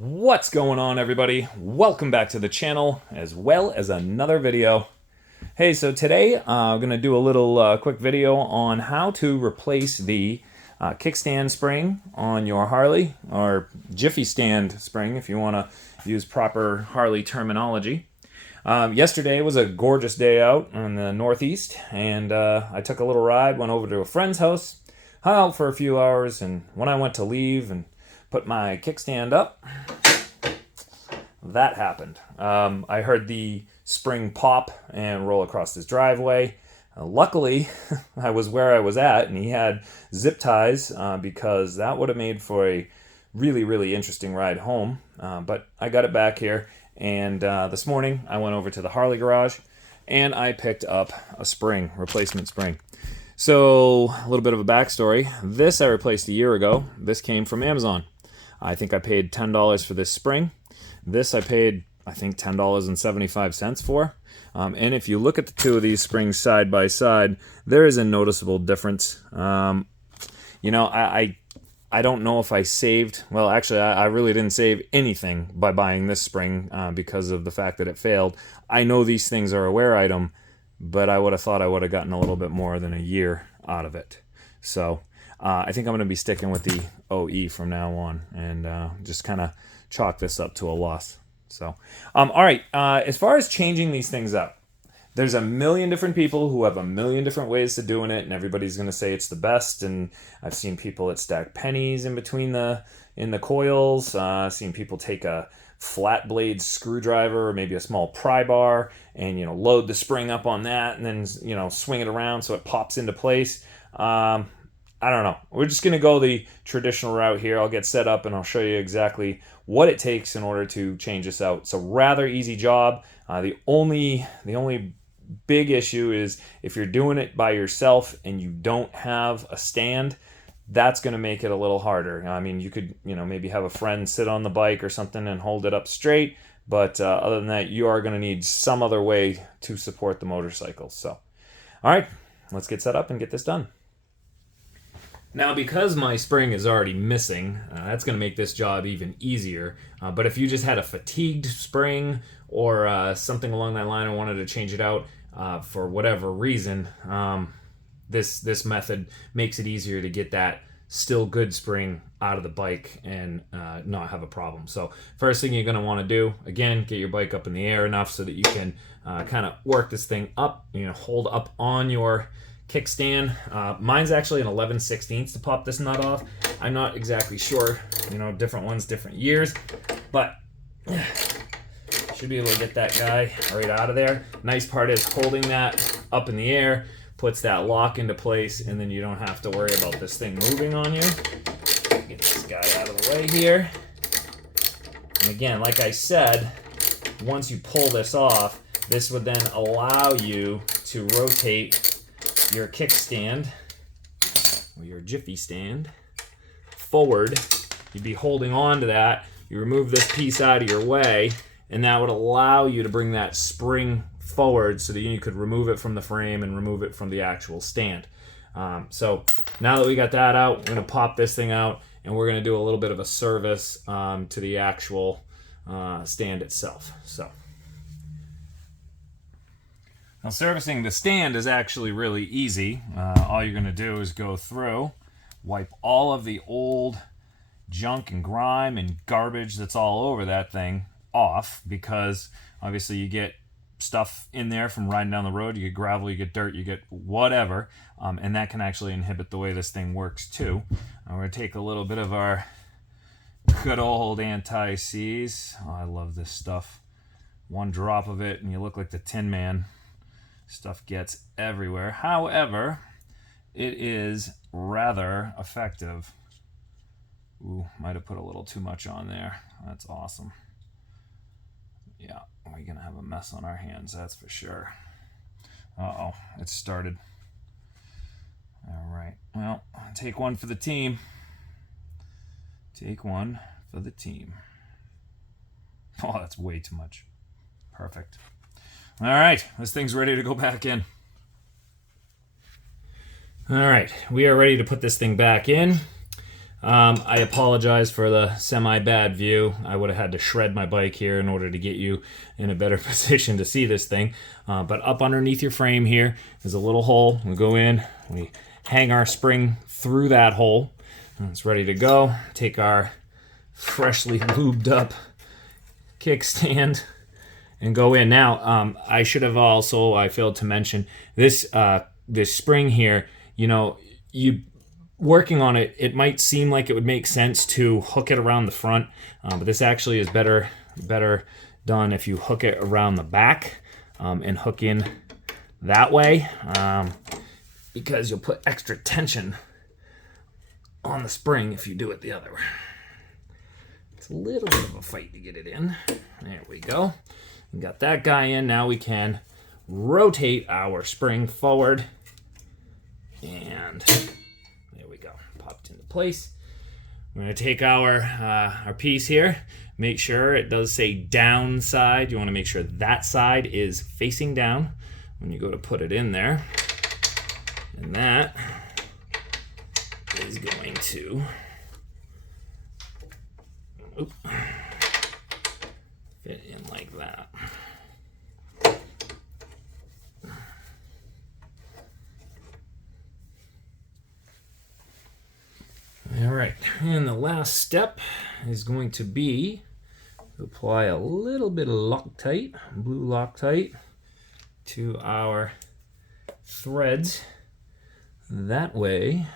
What's going on, everybody? Welcome back to the channel as well as another video. Hey, so today I'm going to do a little quick video on how to replace the kickstand spring on your Harley, or Jiffy stand spring if you want to use proper Harley terminology. Yesterday was a gorgeous day out in the Northeast, and I took a little ride, went over to a friend's house, hung out for a few hours, and when I went to leave and put my kickstand up, that happened. I heard the spring pop and roll across his driveway. Luckily, I was where I was at, and he had zip ties because that would have made for a really, really interesting ride home. But I got it back here, and this morning I went over to the Harley garage, and I picked up a spring, replacement spring. So, a little bit of a backstory. This I replaced a year ago. This came from Amazon. I think I paid $10 for this spring. This I paid, I think, $10.75 for. And if you look at the two of these springs side by side, there is a noticeable difference. I don't know if I saved, well, actually, I really didn't save anything by buying this spring because of the fact that it failed. I know these things are a wear item, but I would have thought I would have gotten a little bit more than a year out of it. So I think I'm going to be sticking with the OE from now on and just kind of chalk this up to a loss. So, all right, as far as changing these things up, there's a million different people who have a million different ways to doing it, and everybody's going to say it's the best. And I've seen people that stack pennies in between the coils. I've seen people take a flat blade screwdriver or maybe a small pry bar and load the spring up on that and then swing it around so it pops into place. I don't know. We're just going to go the traditional route here. I'll get set up and I'll show you exactly what it takes in order to change this out. It's a rather easy job. The only big issue is if you're doing it by yourself and you don't have a stand, that's going to make it a little harder. I mean, you could, maybe have a friend sit on the bike or something and hold it up straight. But other than that, you are going to need some other way to support the motorcycle. So, all right, let's get set up and get this done. Now, because my spring is already missing, that's going to make this job even easier. But if you just had a fatigued spring or something along that line and wanted to change it out for whatever reason, this method makes it easier to get that still good spring out of the bike and not have a problem. So first thing you're going to want to do, again, get your bike up in the air enough so that you can kind of work this thing up, hold up on your kickstand. Mine's actually an 11/16 to pop this nut off. I'm not exactly sure, different ones, different years, but should be able to get that guy right out of there. Nice part is holding that up in the air puts that lock into place, and then you don't have to worry about this thing moving on you. Get this guy out of the way here. And again, like I said, once you pull this off, this would then allow you to rotate your kickstand or your Jiffy stand forward. You'd be holding on to that. You remove this piece out of your way, and that would allow you to bring that spring forward so that you could remove it from the frame and remove it from the actual stand. So now that we got that out, we're going to pop this thing out, and we're going to do a little bit of a service to the actual stand itself. So now, servicing the stand is actually really easy. All you're going to do is go through, wipe all of the old junk and grime and garbage that's all over that thing off, because obviously you get stuff in there from riding down the road. You get gravel, you get dirt, you get whatever, and that can actually inhibit the way this thing works too. We're going to take a little bit of our good old anti-seize. Oh, I love this stuff. One drop of it and you look like the Tin Man. Stuff gets everywhere. However, it is rather effective. Ooh, might have put a little too much on there. That's awesome. Yeah, we're going to have a mess on our hands, that's for sure. Uh-oh, it started. All right, well, take one for the team. Take one for the team. Oh, that's way too much. Perfect. All right, this thing's ready to go back in. All right, we are ready to put this thing back in. I apologize for the semi-bad view. I would have had to shred my bike here in order to get you in a better position to see this thing. But up underneath your frame here is a little hole. We go in, we hang our spring through that hole. It's ready to go. Take our freshly lubed up kickstand and go in. Now, I should have also, I failed to mention, this spring here, you know, working on it, it might seem like it would make sense to hook it around the front, but this actually is better done if you hook it around the back and hook in that way, because you'll put extra tension on the spring if you do it the other way. It's a little bit of a fight to get it in. There we go. We got that guy in. Now we can rotate our spring forward, and there we go. Popped into place. We're going to take our piece here. Make sure it does say down side. You want to make sure that side is facing down when you go to put it in there. And that is going to fit in like that. All right, and the last step is going to be to apply a little bit of Loctite, blue Loctite, to our threads. That way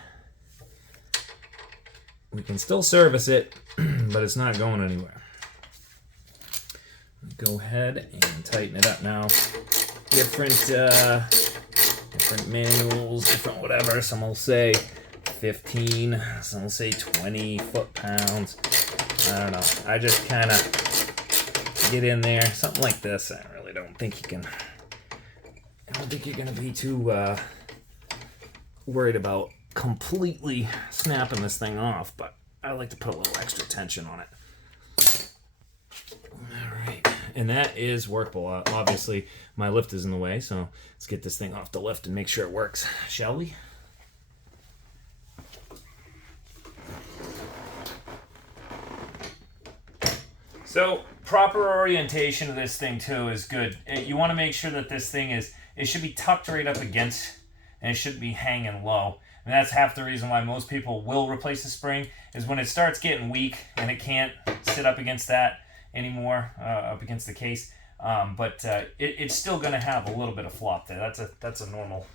we can still service it, but it's not going anywhere. Go ahead and tighten it up now. Different manuals, different whatever. Some will say 15, some will say 20 foot-pounds. I don't know. I just kind of get in there. Something like this, I really don't think you can. I don't think you're going to be too worried about completely snapping this thing off, but I like to put a little extra tension on it. All right, and that is workable. Obviously, my lift is in the way, so let's get this thing off the lift and make sure it works, shall we? So proper orientation of this thing too is good. You want to make sure that this thing it should be tucked right up against, and it shouldn't be hanging low. And that's half the reason why most people will replace the spring, is when it starts getting weak and it can't sit up against that anymore, up against the case. But it's still going to have a little bit of flop there. That's a normal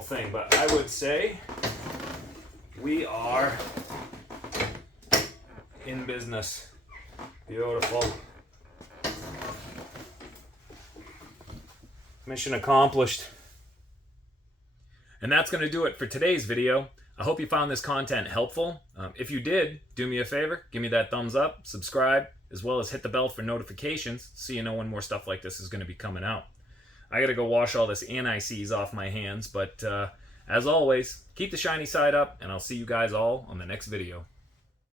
thing. But I would say we are in business. Beautiful. Mission accomplished. And that's going to do it for today's video. I hope you found this content helpful. If you did, do me a favor, give me that thumbs up, subscribe, as well as hit the bell for notifications so you know when more stuff like this is going to be coming out. I got to go wash all this anti-seize off my hands, but as always, keep the shiny side up, and I'll see you guys all on the next video.